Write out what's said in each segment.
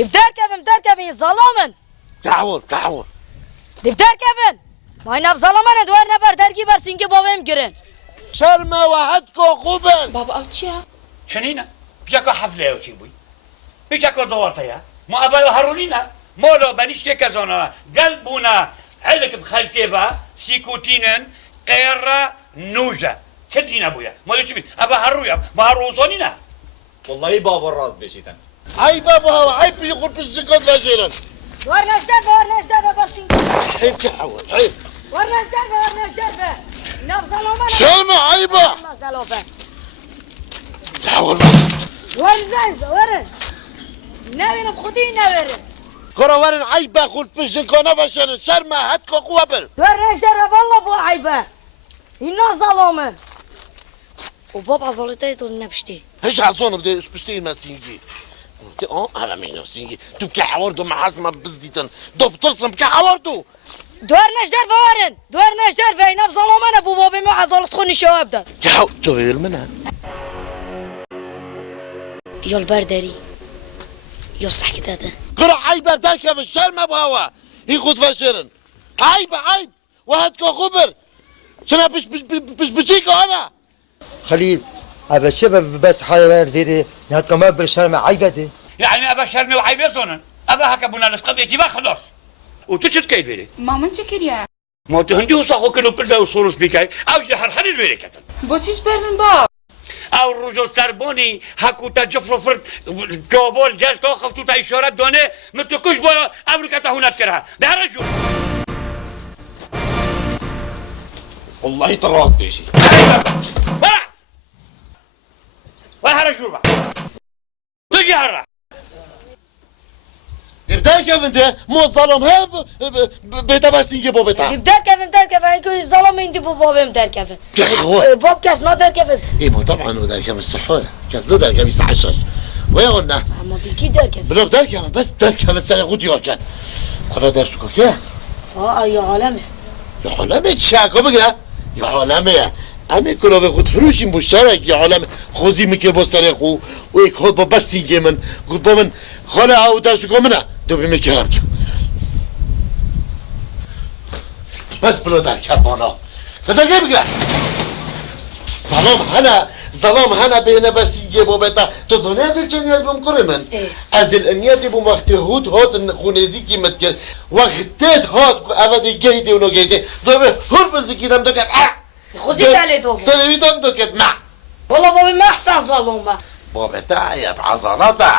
دي بتركبن ظلامن كعور دي بتركبن ما ينب ظلامن دوار نبر درگی بر سینگی بابم گرن شرمه و هدکو خوبن بابا او چیه؟ شنينا بيجاكو حفلة وشي بوي بيجاكو دواتيا ما أبا هارونينا مولو بنشتي كزونا قلبونا علك بخلتيبا سيكوتينن قيرة نوجة شدينا بويا مولو شبين أبا هارويا ما هاروصونينا والله بابا الراس بيشيتن عيب بابا عيب يقول بالسكوت فاجرا دوار نجدر بر سینگی عيب كعور عيب ور نجدر نب ظلامن شرمه عيبه ما زلوفه كعور ورن نبینم خودی نبرن كروارن عيبه قول بالسكوت فاجرا شرمه هدكو خوبن دوار نجدر والله بو عیبه اینا ظلامن و بابا ظلته تو نبشتی هش عصون بدي اسبشتي ما سينجي على مين سينجي تو كعور دو معاك ما بزديتن دو بترسم كعور دو دوار نجدر و اینب ظلامن بو بابی ما عضلت خونی شواب داد كعور جوير منها یال برداری یا صحکی داده قرا عيبه دركه في الشرمه بهوا يخد فاجرا عيبه عيب وهدكو خبر شنا بش بجيكو انا خليل أبا شباب بس حيوان فيري نهاد كمان بالشرم عيبة يعني أبا شرمي وعيب يصونن أبا هكا بنا لسقضي كيبا خلاص وتشت كيف بيري ماما چه کریه؟ ما تهندي وصاحو كنو بلدا وصولوس بيكاي أو جهر حرير بيري كتن با چیش برمین با؟ او رجل سربانی حکوتا جفر فرد جوابال جلت آخفتو تا اشارت دانه مثل کش با امریکا تا هونت کرده ده رجل والله طلعت بيشي ولا رجل با تجي هرا بدك كيف انت مو ظلم هب بيتا بس تيجي بوبيتا درکفن اینکه ظلام ایندی بو بابم درکفن باب کس ما درکفن ايه مو طبعا هو دركب السحوره كاس له دركب يسعشش ويا قلنا اما دیکی درکفن بلو دركب بس دركب السنه غود يوركن افا درسك كيف یا عالمه يا عالمي تشاكو بقرا يا عالمي همه كلو بخود فروشیم بو شرک يا عالم خوزي مكر بو سرقو ويك خود با بس تيجي من قلت بمن خاله او درسك منه دوبي مكرم بس بلو دركب بانا كده كيف بقرا ظلام هنا بينا بس يجي بوبتا تظن هذا الجنيات بمكر من از الانيات بو وقت هود هات خونيزي كي متكل وقتت هات ابد جيدي ونو جيدي دوبي هرب زكيدم دكت خوزی تله دوم سلويدم دكت مع والله بابي ما احسن ظلومه بوبتا يا بعضلاته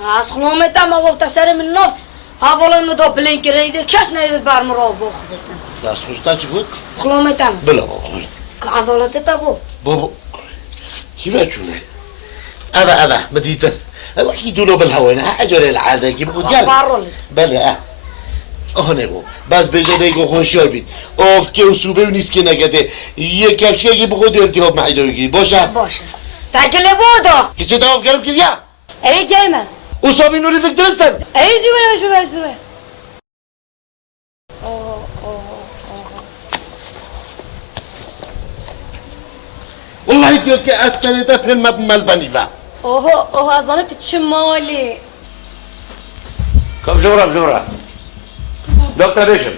اصلا تا ما باب تسر من نف ها والله مدو بلين كريد كاس نيد بار مرو بو خدتن داس خوشتا چقول اصلا تا بلا بابا عضلات تابو بابا كيف اشوفه ابا مديته وقت يدولوا بالهواء اجر العاده كيف بقول بارول بله هونه بو بس بجده يقول خوشيار بيت اوف كي وسوبه ونيس كي نگده یک کفشی که بخود التهاب معدوی باشه تاكل بودو که چه داف گرم کردیا اي كلمه اصابي نوري فيك درستن اي زي شو والله يقول كي السنه ده فين ما بملبني با اوه ظننت تشمالي كم زورا دكتور بشم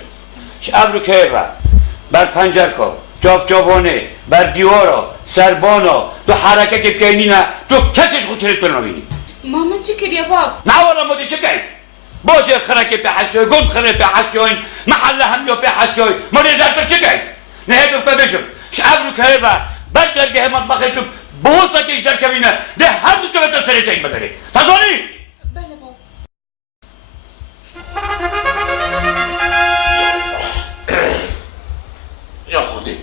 ابرو کیبا بر پنجرکو جابونه بر دیوارو سربانو تو حرکت کنینا تو کسیش خود تو نبینی ماما چه کریه باب؟ نه والا مودی چه کن باجر خرکت به حسیوی گم خرکت به حسیوی محل همیو به حسیوی مودی زرد چه کن نه دکتور بشم ابرو کیبا بر درگه مطبخ تو بوسا که ایجار کبینه ده هر دو تو سری تین بداری تازانی بله باب يا خودي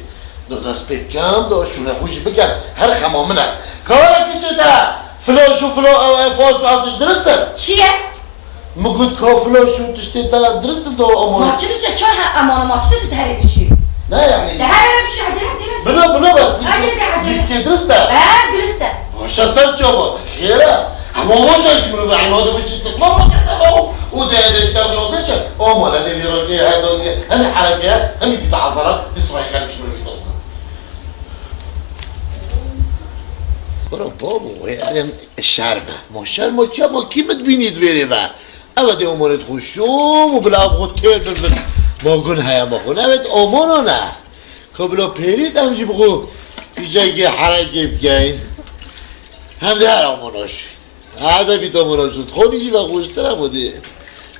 دو دست بيت كام دو شونه خوش بكم هر خمامنا كارك چتا فلوشو فلو فوز آتش درسته چیه؟ مگود که فلوشو تشتی تا درسته دو امان ما چلیسته چون امانه ما چلیسته دهره بچی نه يعني دهره بچی عجله بنا بس عجله كيف درسته درسته وش صار جوابات خيره اما واش اجمرو في عماده بتجي تطلع كده وده يشتغل وزيش او مالا دي بيرجي هذول هم حركات هم بتاع عضلات دي صراحه خلي مش مرة توصل برو بابو این شرمه ما شرمه چه ما کی بتبینید ویره و اوه امانت خوشم و بلا بغو تیر بزن ما گن هیا ما خون اوه امانو نه که بلا پیرید همجی بگو بیجای حرکه بگین هم ده هر اماناش هده بیت اماناش شد خونیجی و خوشترم بوده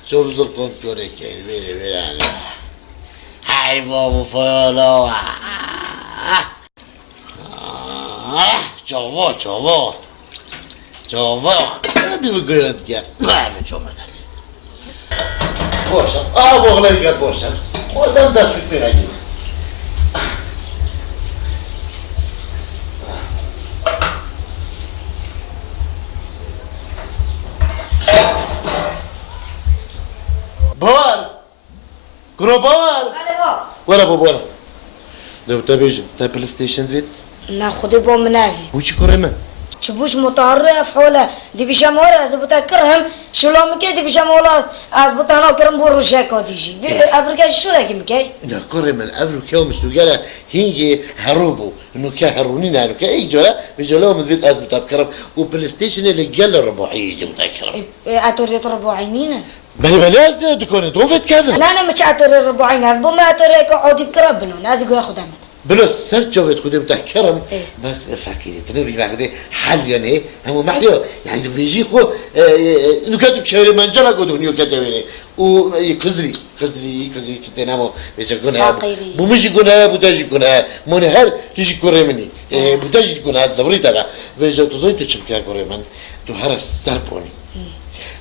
چو بزر کن کنه که بره های بابو فالا جاوا هدی بگوید که همه چو بدنی باشم بغلایی گرد باشم آدم دستت میرگیم باور گروه باور بله با برا دو تا بیجم تا پلیستیشن وید نه خودی با منافی بوچی کره من چبوش متعرف حوله دی بیشم هر از بوتا کرم شلوم که دی بیشم حوله از بوتا نا کرم برو شکا دیجی افریقا شو رکی میکی؟ نه کره من افریقا و مسوگره هینگی هروبو انو که هرونی نه انو که ای جوره بجلو من وید از بوتا کرم و پلیستیشن اللي قال رباعي دی بوتا کرم اتوریت رباعینینه بلی از دکانه تو وید کفن انا مش اتوري رباعينها بما اتوري عادي بكربنو لازم يقول ياخذ عمل بلو سر جوید خودم بوتا کرم بس فکریت نبی وقتی حل یعنی همو محیو یعنی بیجی خو انو که تو شهر منجلا گودو نیو که دوینه و کزری چته نمو بیچه گناه بومشی گناه بوداجی گناه من هر تیجی کره منی بوداجی گناه زوری تاگا بیچه تو زوی تو چم که کره من تو هر سر بونی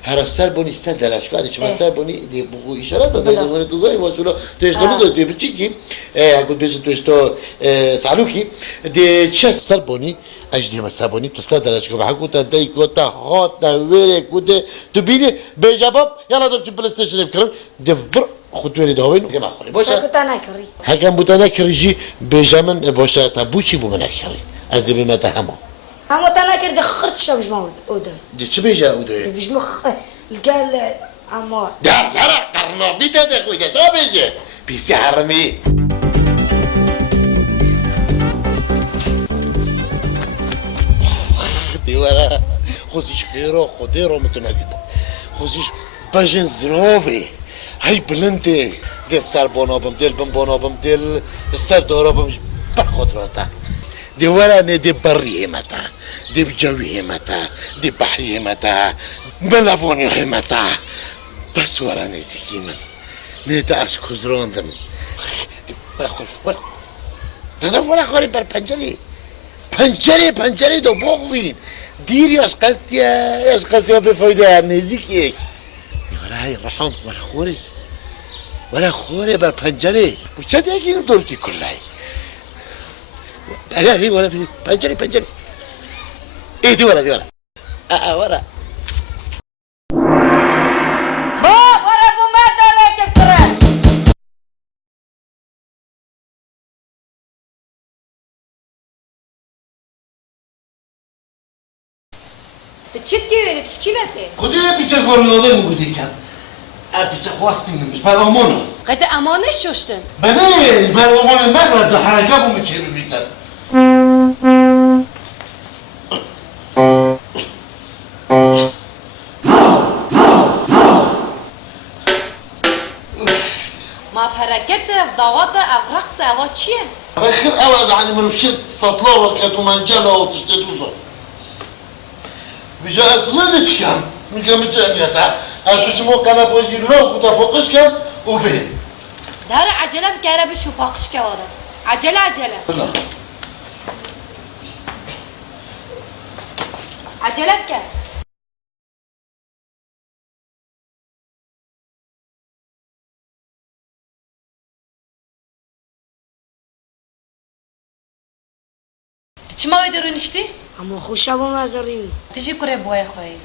هر سر بونی سر دلش کاری چه سر بونی دی بگو اشاره داده من تو زوی ماشونا تو اشتباه تو بچی کی اگه بیچه تو اشتو سالوکی دی چه سر بونی اجدی ما سابونی تو سر دلش کو بحکو تا دی کو تا هات تا ویره کو تو بینی به جواب یالا دم چه پلیستیشن بکرم دی فر خود وری داوین که ما خوری باشه كنت انا كري هکم بوده نکریجی بجامن باشه تا بوچی بو منکری از دی بیمت همه هم انا كري دخرت شو مش موجود اوده دی چه بیجه اوده مش مخ قال اما در قرنا بیده ده خویده تا بیجه بیسی حرمی دیوارا خوزیش خیرا خودی را متندید خوزیش بجن زراوی هی بلنده دل سر بانابم دل بم بانابم دل سر دارابم بخاطراتا دیوارا نه دی بری همتا دی جوی همتا دی بحری همتا بلافونی همتا بس ورا نزیکی من نه تا از کزراندم برا خور نه ورا خوری بر پنجره دو بغوین دیری از قصدی بفایده هر نزیک یک ورای رحم ورا خوری بر پنجره و چه دیگه دور کی کلای ارے ورا پنجره ای دی ورا ورا ورا بو ما دالك كره تشيت كيف تشكيلته خودی بیچه گرناده بودی کم بیچه خواستینمش بر آمانو قد امانه شوشتن بله بر آمان من را در حرکه بومه چه ببیتن ما فرقت ضوات افرقص اوا چیه بخير أوعد عن مرشد فطلة وكاتو منجلة وتشتدوزة بجا أصلي كم من كم جانيتا أبيش مو كنا بوجي لو كنت فوقش كم وبين دار عجله بكره بشو باقش كوادا عجله لا عجله بكره چما بدرون اشتي اما خوش ابو مازرين تجي كره بويا خوي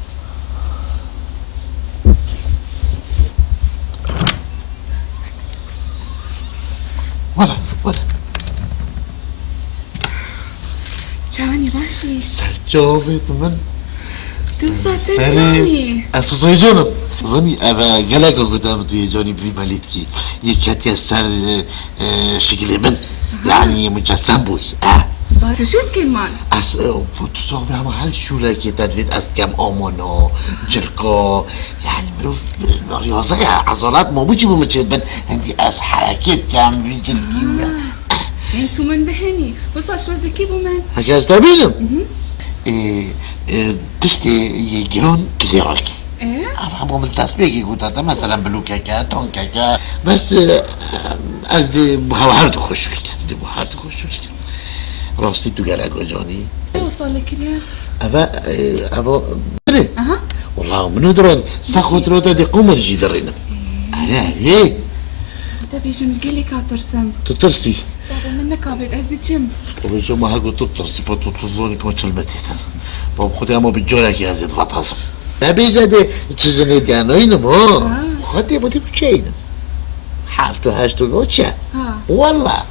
ولا جوانی باشی سرجاوت من دوست جانی اساسای جانم زنی اوه گلگا گودم توی جانی بی بلید کی یکی از سر شکل من یعنی مجسم بوی بارو شد كمان از تو صاحب همه هر شوره که تدوید از کم آمانا جرکا یعنی مروف ریاضه عضلات ما بوچی بومچید بن هندی از حرکت کم ریجلگی انتو من بهني وصل شو ذكي بومن هكا از تبینم تشتی یه گران کلیراکی ايه افهم من تسبیقی گوده مثلا بلوککه تانککه بس از دی هر دو خوش کردم دی هر دو خوش کردم راستی تو گلگو جانی وصل لك ليه اوا بله اها والله منو دران ساخوت رو دی قمر جی درینم ايه تبي جن قال لك ترسم تو ترسی بابا منك عبيد قصدي كم و جو ما هاگو تو ترسی پا تو تزونی پا چلمتیتن باب خودی اما بجوره که ازید فتحصم نبیجه دی چیزنی دیانوینم ها خودی بودی بچه اینم هفت و هشت و چه ها والله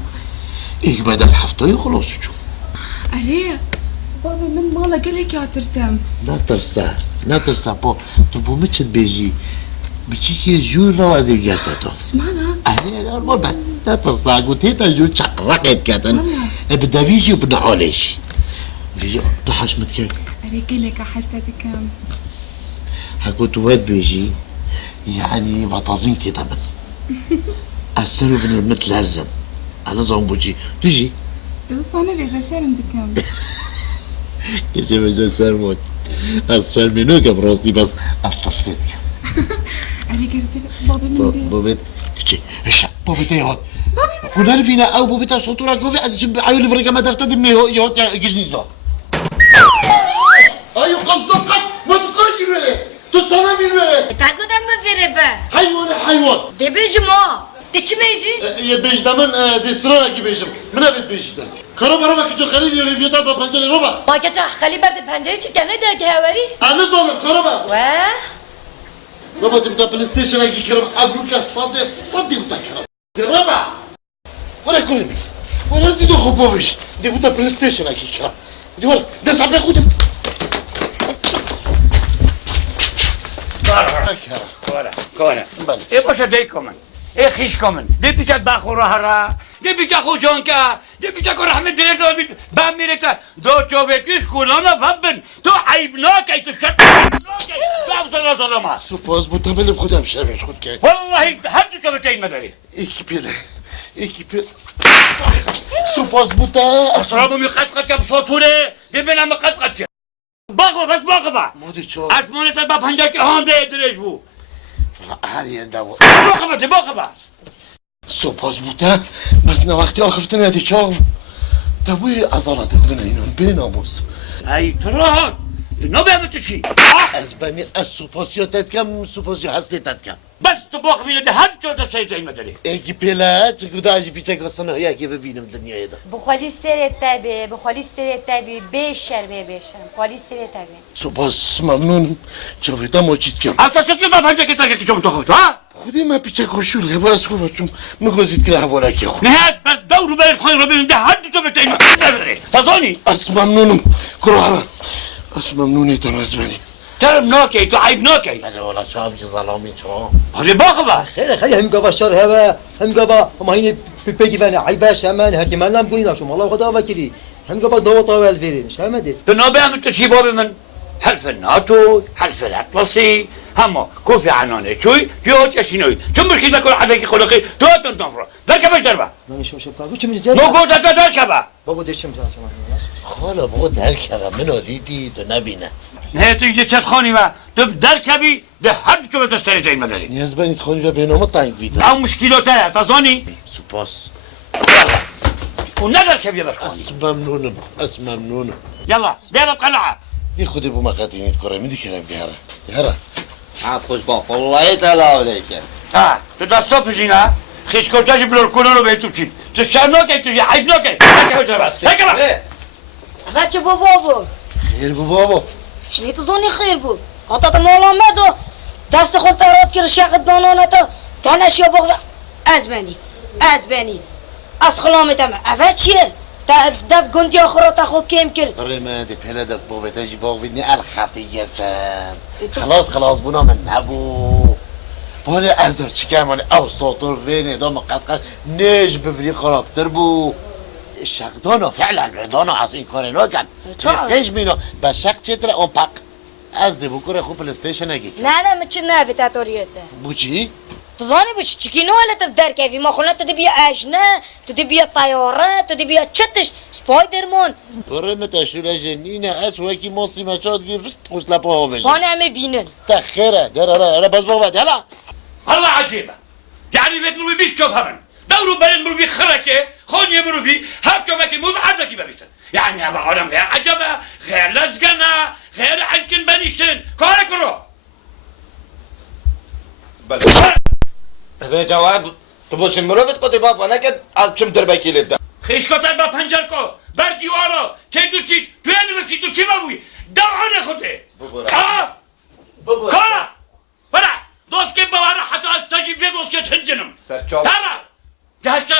ایک بدل هفتایی خلاص جو عليه بابا من مالا قال لك ترسم نترسه با تو بومه چت بیجی بچی که جور رو از این گلته تو ايش معنى؟ اهلی نورمال بس نترسه گوتی تا جو چقرقت کردن بدویجی و بنعالشی ویجا تو حشمت که عليه قال لك حاجتك كم هكو تواد بيجي يعني بطازين كده من السرو بناد مثل هرزن انا زنبوجي تجي توصلنا بإذا شرم بكم كيجي بجا سرموت السر منو كبراسني بس استرسيت عليه قلت لك بابا من بيه بوبيت كيجي هشا بوبيت يهود كنا فينا او بوبيت صوتورا كوفي عاد جنب عيول فريقه ما دفت دمي يهود جنيزه ايو قصدك ما تقولش بيه تصنع بيه تاكو دم فربه حيوان دي بيجي ما دي چی میجی؟ یه بیجدمن دسترونه کی بیجم منو بید بیجدن کارو برام که جو خلیل یه ریویتا با پنجره رو با ما که چه خلی برد پنجره چی کنه در که هوری؟ انا زالم کارو با و بابا تبدا بلاي ستيشن اكي كرم افريكا صدي بتا كرم دي ربع ولا كلمي ولا زيدو خوبوفيش دي بتا بلاي ستيشن اكي كرم دي ورا ده صاحبي خود كونه بله. ايه باشه دی کمن ايه خیش کمن دی پیچت بخورا هرا دی پیچت خوشان که دی پیچت که رحمت دلیت رو بید بهم میره که دو چوبتیش کلانا ببن تو عیب ناکی تو شد ناکی تو افضل ظلم هست سپاس بوتا بلم خودم شرمش خود که والله هر دو چوبتین مداری ایکی پیله سپاس بوتا اسرابو می قد که بصوتونه دی بینم قد که باقبا بس باقبا مودی چو اسمانت با پنجه که هان ده دلیش بو هر یه دو باقبا سپاس بوتا بس نه وقتی آخفتن هدی چاو تبوی عضلات من اینان بیناموز ای تراهات نبهم تشي از بنی از سپاسیاتت کم سپاسیو هستیتت کم بس تو باخ بینه ده هر چوزا شیطان مداری ایکی پیله چکو داجی پیچه کسانه یکی ببینم دنیای ده بخوالی سر تبه بخوالی سر تبه بیشتر بیشتر بخوالی سر تبه سپاس ممنون چاویتا ماچید کم اتا چطور با پنجه که تاگه که چون تو خود ها خودی من پیچه کشول خبر از خوبه چون مگوزید که حواله که خود نهایت بس دورو برد خواهی رو ببین ده هر چوزا بتایی مداری تازانی از ممنونم کروهرم از ممنونیتم از بنی ترم ناکی تو عیب ناکی بله والا چه همچه ظلامی چه هلی باخ با خیلی هم گفت شر هوا هم گفت ما هینی بگی بنا عیبش همان هرکی من نم گوینا شما الله خدا وکیلی هم گفت دو طاول فيرينش هم ده تو نبهم تشي بابي من حلف الناتو حلف الاطلسي هما كوفي عنانه شوي جوت اشينوي ثم كذا كل حدا خلقي تو تنفر درك باش دربا من شو بكار وش من جد مو قلت دركبا بابا دشم زمان خاله بابا درک هم منو دیدی تو نبینه نهاية يجي تدخوني ما تب دركبي ده هر شو بتستري زي المدري نیاز بنید خونی و بینامه تاینگ بیده او مشكلتها تظني سپاس ونقدر شبيه بس از ممنونم از ممنونم يلا دير القلعه دی خودی بو مقدینیت کرم میدی کرم گهره خوش با والله تعالی علیکم ها تو دستا بزينا خيش كوتاجي بلور كولونو بيتوشي تشارنوك تجي عيبنوك هكذا بچه بابا خیر بو بابا شنی تو زونی خیر بود حتی تا نولامه دو دست خود ترات که رشاق دانانه تا تنش یا بغو از بنی از خلامت همه اوه چیه؟ دف گنتی آخرات خو کم کرد آره من دی پله دک بابا تاجی باغ ویدنی الخطی گرتم خلاص بونا من نبو بانه از دار چکم مانه او ساطور وینه دا مقدقه نیج بفری خرابتر بو شقدانو فعلا ردانو از این کار نکن چرا؟ خیش بینو به شق چطره اون پاک از دی بکره خوب پلیستیشن اگی نه نه من چه نوی تطوریته بو چی؟ تظاني بش تشكينو ولا تبدر كيفي ما خلنا تدبي اجنه تدبي طياره تدبي تشتش سبايدر مان کره متشوره جنینه از وکی موسی مچاد گیر رشت خوش لپا هاوش وانا عم بينن تخیره در اره بس بابد هلا الله عجيبة يعني بيت مروي بيش شوف همن دوروا بلد مروي خركة خوني مروي هاب شوفك مو عدتي ببيتن يعني أبا عالم غير عجبة غير لزقنا غير عنكن بنيشتن كارك رو به جواب تو باشین مروبت قطی بابا نکد از چم در بکی لیده خیش کتر با پنجر کو بر دیوارا چه تو چی تو یعنی تو چی بابوی دوانه خوده آه کارا برا دوست که بواره حتی از تجیب دوست که تنجنم سرچاو تمام جهشتا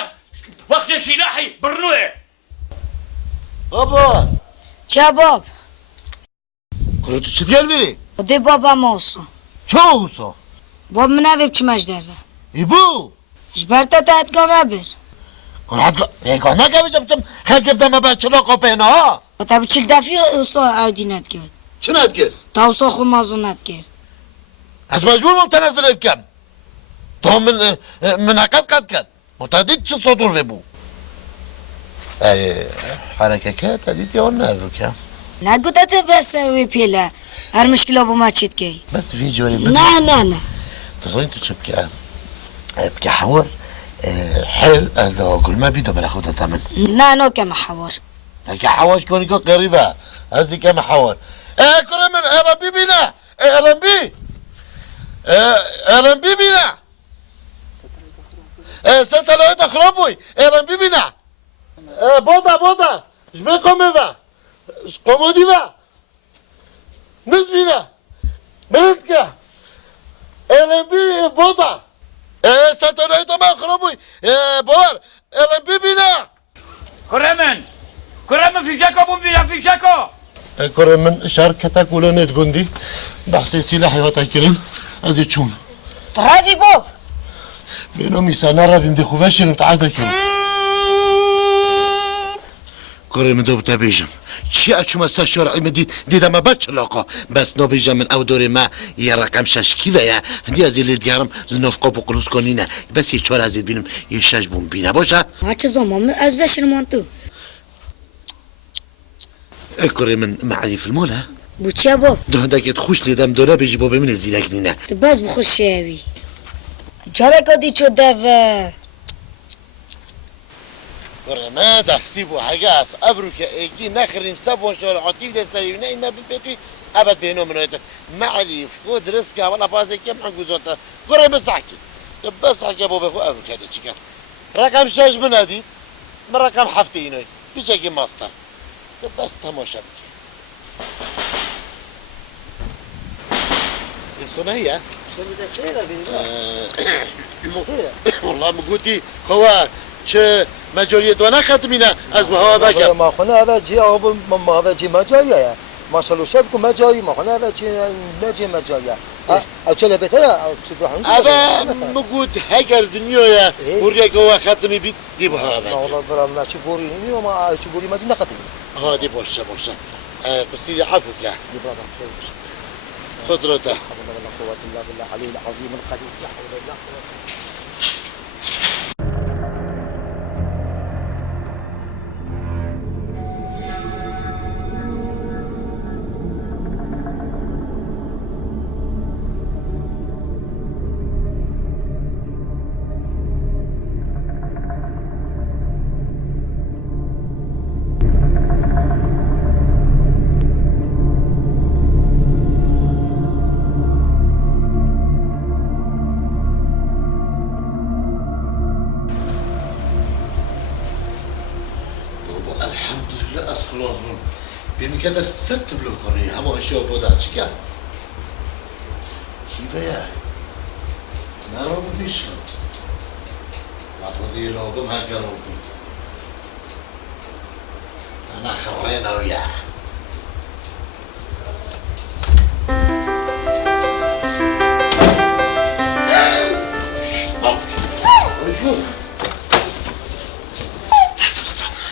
وقت سلاحي برنوه بابا چه باب کره تو چی گل بری؟ ودي بابا موسى چه اوسا؟ باب من ابي بچمش دره ایبو جبرتا تات قام ابر کنات بیگانه که بچم چم خلق بدم بچه لا قاپینا ها وتا بچل دافي اوصا عودينات كده چه ند گل؟ تا اوصا خو مازنات كده از مجبور مم تنزل بکم تو من عقد قد کد متعدد چه صدور بو اره حرکه که تدید یا نه بکم نقطت بس وي بيلا هر مشكله ابو ما تشيت كي بس في جوري لا لا لا تظن تشبكي بكي حور حل هذا كل ما بيده بناخدها تمن لا نو كما حور لكن حواش كوني قريبة قصدي كم حور كل من ارم بي بينا ارم بي ارم بي بينا ستلاقيت اخربوي ارم بي بينا بودا شبه قومي با قومودي با نزبينا بلدك ارم بي بودا ستلاقيت ما اخربوي بوار ارم بي بينا كرمن في شكو بومبيلا في شكو كره من شركتك ولا نت جندي بحث سلاحي وتكرم ازي تشون ترافي بوب بينهم يسانا رافي خوفاش نتعدى كم كره من دوب تبيجم شي اشو مسا شرعي مديد ديدا ما باتش لاقا بس نو بيجم من او دوري ما يا رقم ششكي ويا دي ازي اللي ديارم لنفقو بقلوس كونينا بس يشور ازيد بينم يشاش بوم بينا باشا ما چه زمان از وش المانتو كره من معي في المول ها بو چه بوب ده هندك تخش لي دم دولا بيجي بوبي من الزينك نينا تباز بخش شاوي جارك دي چو دفا ما تحسيبوا حاجة أبرك إيجي نخرين سبوا شرعاتي ده سرينا ما بالبيتي أبد بينهم من هذا معلي فود رزقه ولا بازي كم حجوزاته قرر بسحكي بسحكي أبو بخو أبرك هذا شيء رقم شاش بنادي من رقم حفتينه بيجي ماستر بس تماشى بك الصناعية والله مقولتي خوا چه مجاریت و نختمینا از بها بگم ما خونه اول جی آب ما اول جی مجاریه ماشاءالله شب کو مجاری ما خونه اول جی نجی مجاریه او چله بهتره او چیز هم اول مگود هگر دنیایا بوری که ختمی بید دی بها ما والله برام نه چی بوری نی ما چی بوری ما دی نختمی ها دی باشه قصير عفوك يا دی برام خضرته لا قوة الا بالله العلي العظيم القدير لا حول ولا قوة الحمد لله خلاص بيمي كده ست بلوكوري هم اشياء بودا چيكا كيف يا نارو بيش عطودي لوقم هكرو انا خرينا وياه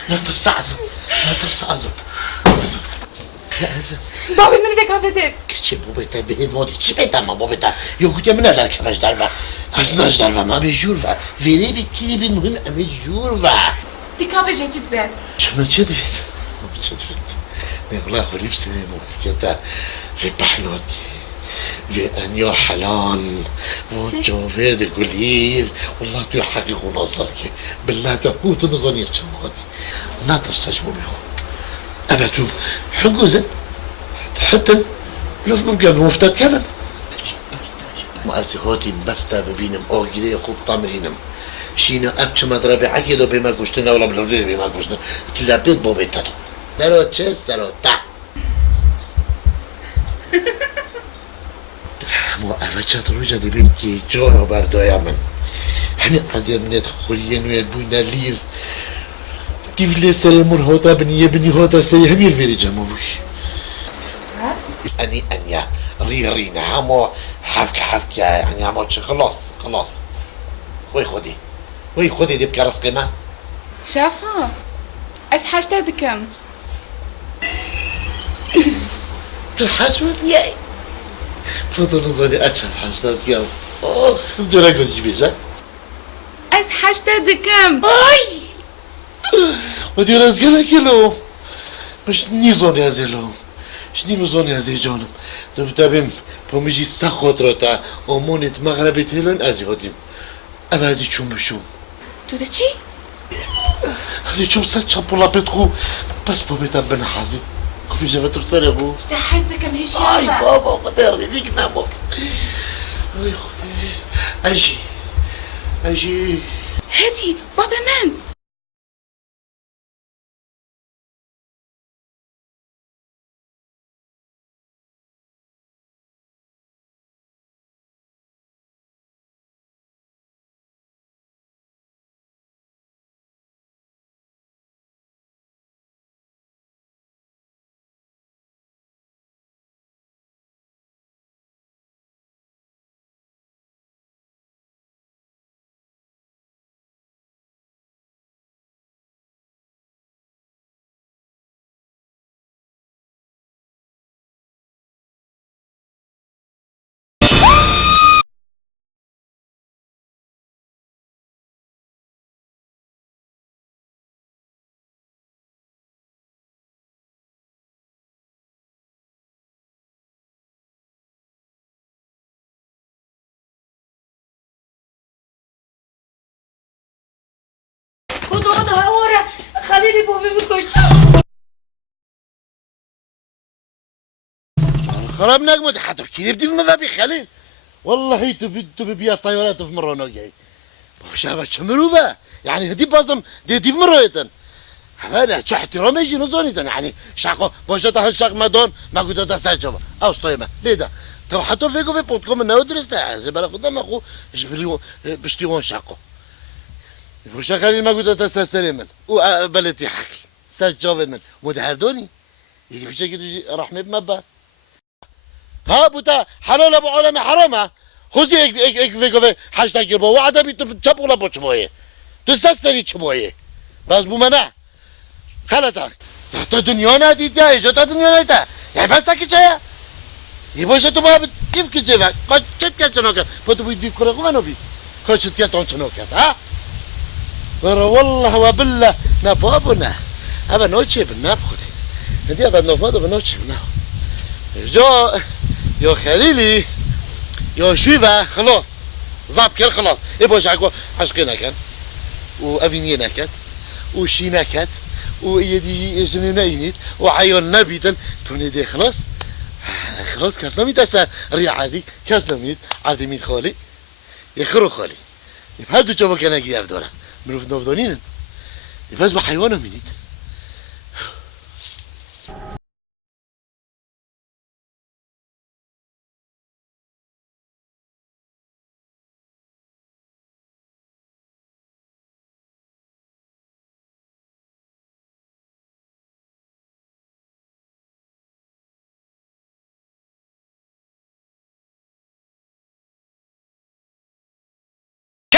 لا ترس عزم لا ترس عزم عزم بابي من فيك هفتت چه بوبتا بهت مودی چی بیتم ما بوبتا یو گوتی من ندار کمش دروا از ناش دروا ما به جور و ویری بیت کی بین مهم امی جور و دي كافي جيتي تبان شو چه دوید چه دوید نه والله خلیف سلام کتا في بحلوتي في انيا حلان وجوفيد قليل والله تو حقيقة ونصدرك بالله تقوت نظني تشمغدي ناطر سجمو بيخو أبا تشوف حجوزن حتى لو ممكن مفتات كذا مؤسساتي بستا ببينم أوجري خوب تمرينم شينا أبتش ما ترى عكيد بما كشتنا ولا بلودي بما كشتنا تلابيت بوبيتا درو تشس درو تا مو أفتشات روجا دبیم که جانو بردایم من همین عدد منت خورین و بوینا لیر دیولی سلمون هاتا بنی هاتا سری همین ویری جمع بوی أني رينا همو حفك يعني همو خلاص وي خدي دي بكرس قيمة شافها حاجتها بكم الحاجة دياي فوتو نظري أشهر حاجتها بكم دولا قد جبيجا حاجتها بكم ودي رزقنا كيلو باش نيزون يا زيلو شنو زون يا زي جانم دبتابم بوميجي سخوت روتا أمونت مغربي تهلن أزيوديم أما هذي شو بشو تو ده چی؟ هذي شو سات شامبولا بتخو بس بوبيتا بن حازي كوبي جابت بسرعة بو اشتا حاجتك ام هيش أي يابا بابا قدرني بيك نامو أي خدي أجي هادي بابا من خود هورا خليلي بوبي بكشت خراب نقمد حتى كيف بدي في مذابي خليل والله تبي بيا طيارات في مرة نوجي شافت شمروفة يعني هدي بازم دي في مرة يتن هذا احترام يجي نزونيتن يعني شاقو بوجتها الشاق مدون ما قلت تسجل او طيبة ليه تو حتى فيكو في بوتكم انه درسته زي بلا قدام اخو بشتيون شاقو وشا خليل ما قلت تسجل من وبلتي حكي سجل من مدهردوني يجي بشكل رحمة بمبا ها بوتا حلال ابو عالم حرامه خوزی ایک ویگوه هشتگ گیر با وعده بی تو چپ اولا با چمایه تو سستری چمایه بس بو منه خلطه تا دنیا ندید یا ایجا تا دنیا ندید یعنی بس تا که چه یه باشه تو باید کیف که چه وقت کچت که چنو کرد با تو باید دیو کرگو منو بی کچت که تان چنو کرد ها برا والله و بالله نه بابو نه اما نو چه بل نه بخوده ندی اول نوفاد و نو چه بل نه جا یا خلیلی یا شویوه خلاص زاب کرد خلاص ای باشه اگه عشقی نکن و اوینیه نکن و شی نکن و یدی جنی نینید و عیال نبیدن تو نیده خلاص خلاص کس نمید اصلا ری عادی کس نمید عادی مید خالی یه خرو خالی هر دو جواب کنگی اف دارم مروف نافدانینن بس با حیوانم مینید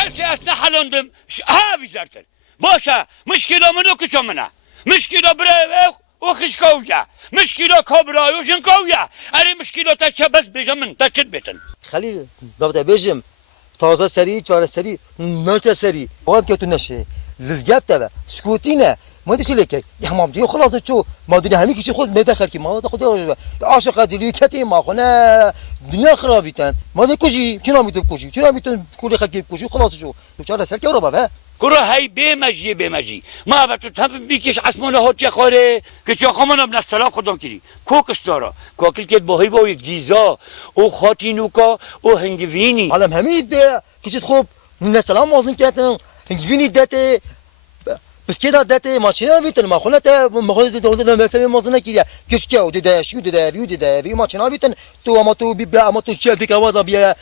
کسی اصلا حلاندم ها بیزارتن باشه مشکل منو کجا منه مشکل برای و خشکاویا مشکل کبرای و جنکاویا اری مشکل تا چه بس بیشم من تا چه بیتن خلیل دابتا بیجم تازه سری چهار سری نوچه سری وقت که تو نشه لذگب تبع سکوتینه ما دیشی لیکه همام دیو خلاص چو ما دنیا همی کشی خود ندخل کی ما خود عاشق دلی کتی ما خونه دنیا خرابیتن ما دی کجی چرا میتون کجی چرا میتون کلی خلکی کجی خلاص شو تو چهار سر که رو بابا کرو های بیمجی ما با تو تب بیکش اسمان هات یا خاره که چه خمانم نستلا خودم کردی کوکستارا کوکل که باهی با دیزا او خاتینوکا او هنگوینی حالا همین به کشید خوب من سلام مازن کردن هنگوینی دته بس كده داتي ماشينا بيتن ما خلنا ما خلنا تقول مثلا ما زنا كده كشكا وده شو ده في ماشينا بيتن تو ما تو بيبلا ما تو شادي كوادا بيا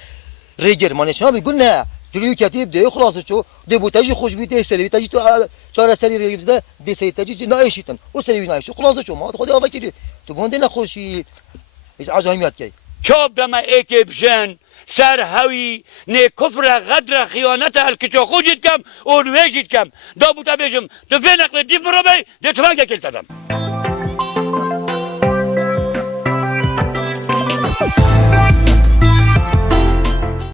ريجر ما نشنا بيقولنا دليل كاتب ده خلاص شو ده بوتاجي خوش بيته سري تاجي تو شهر سري ريجر ده ده سري تاجي نايشيتن وسري نايش خلاص شو ما خدي هوا كده تو بوندنا خوشي ايش عجايمات كي چوب دم ایک بجن سر هوی نه کفر غدر خیانت الکچو خودت کم اون ویجت کم دا بوتا بیجم تو فی نقل دیب مرا بی ده تمام که کلتدم